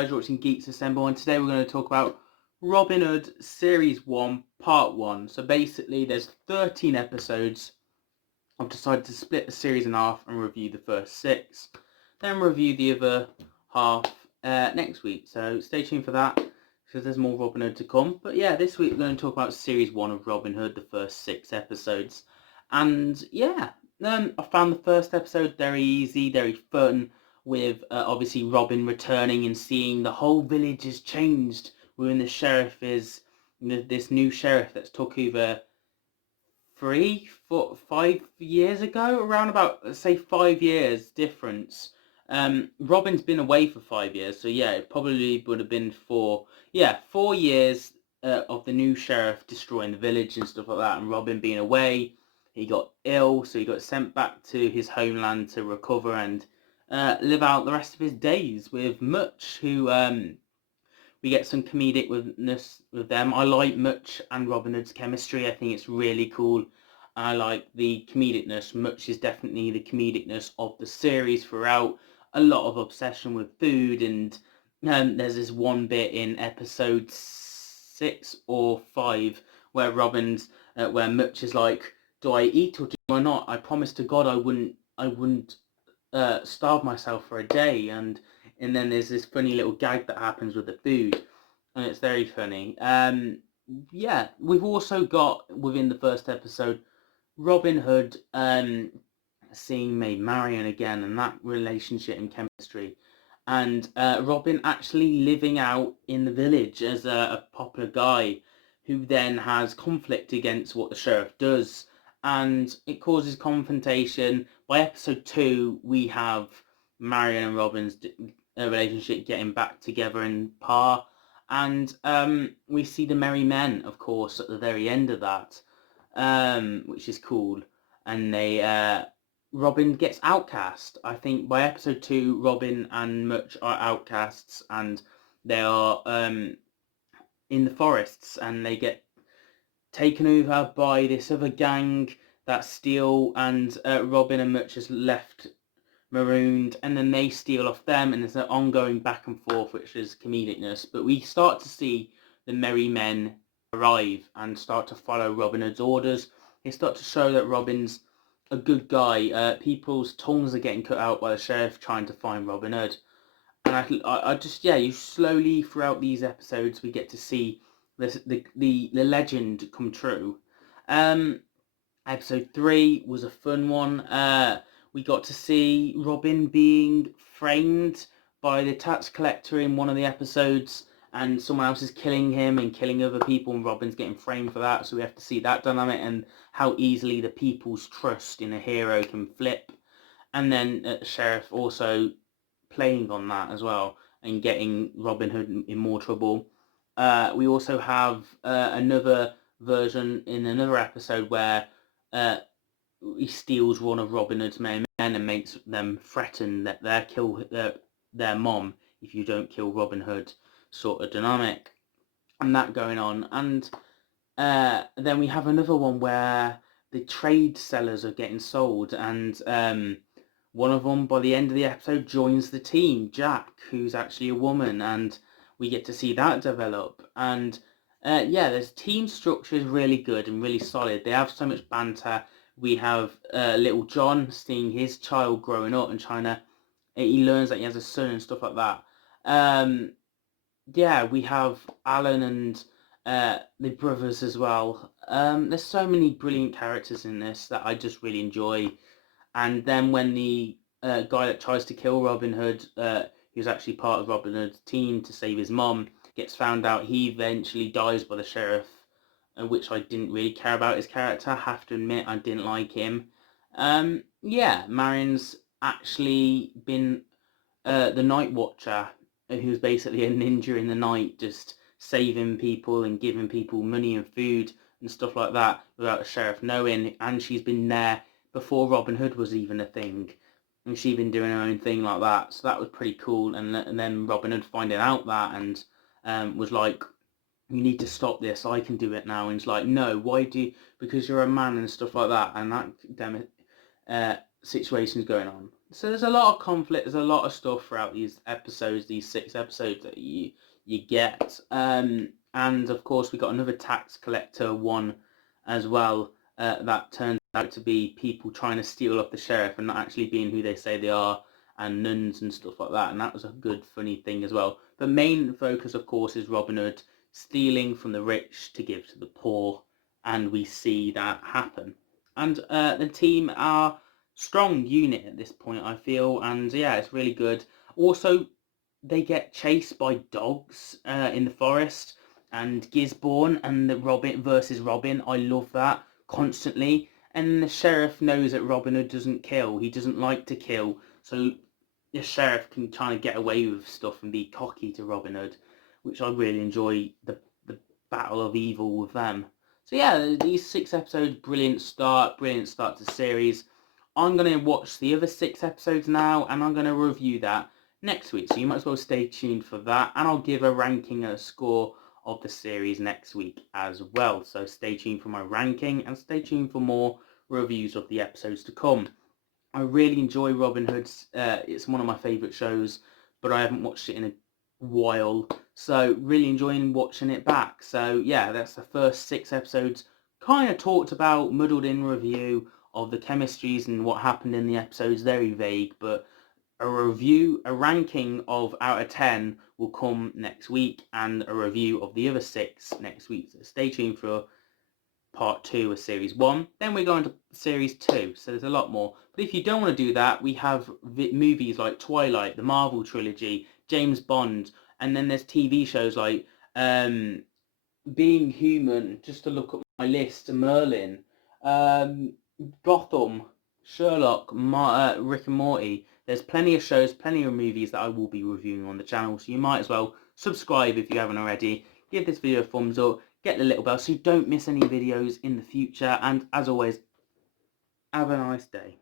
guys, you're watching Geeks Assemble, and today we're going to talk about Robin Hood Series 1, Part 1. So basically, there's 13 episodes. I've decided to split the series in half and review the first 6, then review the other half next week. So stay tuned for that, because there's more Robin Hood to come. But yeah, this week we're going to talk about Series 1 of Robin Hood, the first 6 episodes. And yeah, I found the first episode very easy, very fun, with obviously Robin returning and seeing the whole village has changed when the sheriff is this new sheriff that's took over 5 years ago, around about, let's say, 5 years difference. Robin's been away for 5 years, so yeah, it probably would have been 4 years of the new sheriff destroying the village and stuff like that, and Robin being away. He got ill, so he got sent back to his homeland to recover and live out the rest of his days with Much, who we get some comedicness with them. I like Much and Robin Hood's chemistry. I think it's really cool. I like the comedicness. Much is definitely the comedicness of the series throughout. A lot of obsession with food, and there's this one bit in episode 6 or 5 where where Much is like, "Do I eat or do I not? I promise to God I wouldn't starve myself for a day." And then there's this funny little gag that happens with the food, and it's very funny. Yeah, we've also got within the first episode Robin Hood seeing Maid Marian again, and that relationship and chemistry, and Robin actually living out in the village as a popular guy who then has conflict against what the sheriff does, and it causes confrontation. By episode 2, we have Marian and Robin's relationship getting back together in par, and we see the Merry Men, of course, at the very end of that, which is cool. And Robin gets outcast. I think by episode 2, Robin and Much are outcasts, and they are in the forests, and they get taken over by this other gang that steal, and Robin and Much is left marooned, and then they steal off them, and there's an ongoing back and forth, which is comedicness. But we start to see the Merry Men arrive and start to follow Robin Hood's orders. They start to show that Robin's a good guy. People's tongues are getting cut out by the sheriff trying to find Robin Hood. And I just, yeah, you slowly throughout these episodes we get to see the legend come true. Episode 3 was a fun one. We got to see Robin being framed by the tax collector in one of the episodes, and someone else is killing him and killing other people, and Robin's getting framed for that. So we have to see that dynamic and how easily the people's trust in a hero can flip. And then the sheriff also playing on that as well and getting Robin Hood in more trouble. We also have another version in another episode where he steals one of Robin Hood's men and makes them threaten that they'll kill their mom if you don't kill Robin Hood, sort of dynamic, and that going on. And then we have another one where the trade sellers are getting sold, and one of them, by the end of the episode, joins the team, Jack, who's actually a woman, and we get to see that develop. And yeah, this team structure is really good and really solid. They have so much banter. We have little John seeing his child growing up and he learns that he has a son and stuff like that. Yeah, we have Alan and the brothers as well. There's so many brilliant characters in this that I just really enjoy. And then when the guy that tries to kill Robin Hood, who's actually part of Robin Hood's team to save his mom, gets found out, he eventually dies by the sheriff, which I didn't really care about his character. I have to admit, I didn't like him. Yeah, Marian's actually been the Night Watcher, who's basically a ninja in the night, just saving people and giving people money and food and stuff like that without the sheriff knowing. And she's been there before Robin Hood was even a thing, and she'd been doing her own thing like that. So that was pretty cool. And then Robin Hood finding out that and was like, "You need to stop this. I can do it now." And he's like, "No, why do you? Because you're a man," and stuff like that. And that, damn it, situations going on. So there's a lot of conflict. There's a lot of stuff throughout these episodes, these 6 episodes that you get. And of course we got another tax collector one as well. That turns out to be people trying to steal off the sheriff and not actually being who they say they are, and nuns and stuff like that. And that was a good, funny thing as well. The main focus, of course, is Robin Hood stealing from the rich to give to the poor, and we see that happen. And the team are strong unit at this point, I feel, and yeah, it's really good. Also, they get chased by dogs in the forest, and Gisborne and the Robin versus Robin. I love that constantly. And the sheriff knows that Robin Hood doesn't kill. He doesn't like to kill, so the sheriff can kind of get away with stuff and be cocky to Robin Hood, which I really enjoy. The battle of evil with them. So yeah, these 6 episodes, brilliant start to the series. I'm going to watch the other 6 episodes now, and I'm going to review that next week. So you might as well stay tuned for that, and I'll give a ranking and a score of the series next week as well. So stay tuned for my ranking, and stay tuned for more reviews of the episodes to come. I really enjoy Robin Hood. It's one of my favourite shows, but I haven't watched it in a while, so really enjoying watching it back. So yeah, that's the first 6 episodes, kind of talked about, muddled in review of the chemistries and what happened in the episodes. Very vague, but a review, a ranking of out of 10 will come next week, and a review of the other 6 next week. So stay tuned for part 2 of series 1. Then we're going to series 2, so there's a lot more. But if you don't want to do that, we have movies like Twilight, the Marvel trilogy, James Bond, and then there's TV shows like Being Human, just to look at my list, Merlin, Gotham, Sherlock, Rick and Morty. There's plenty of shows, plenty of movies that I will be reviewing on the channel, so you might as well subscribe if you haven't already. Give this video a thumbs up, get the little bell so you don't miss any videos in the future, and as always, have a nice day.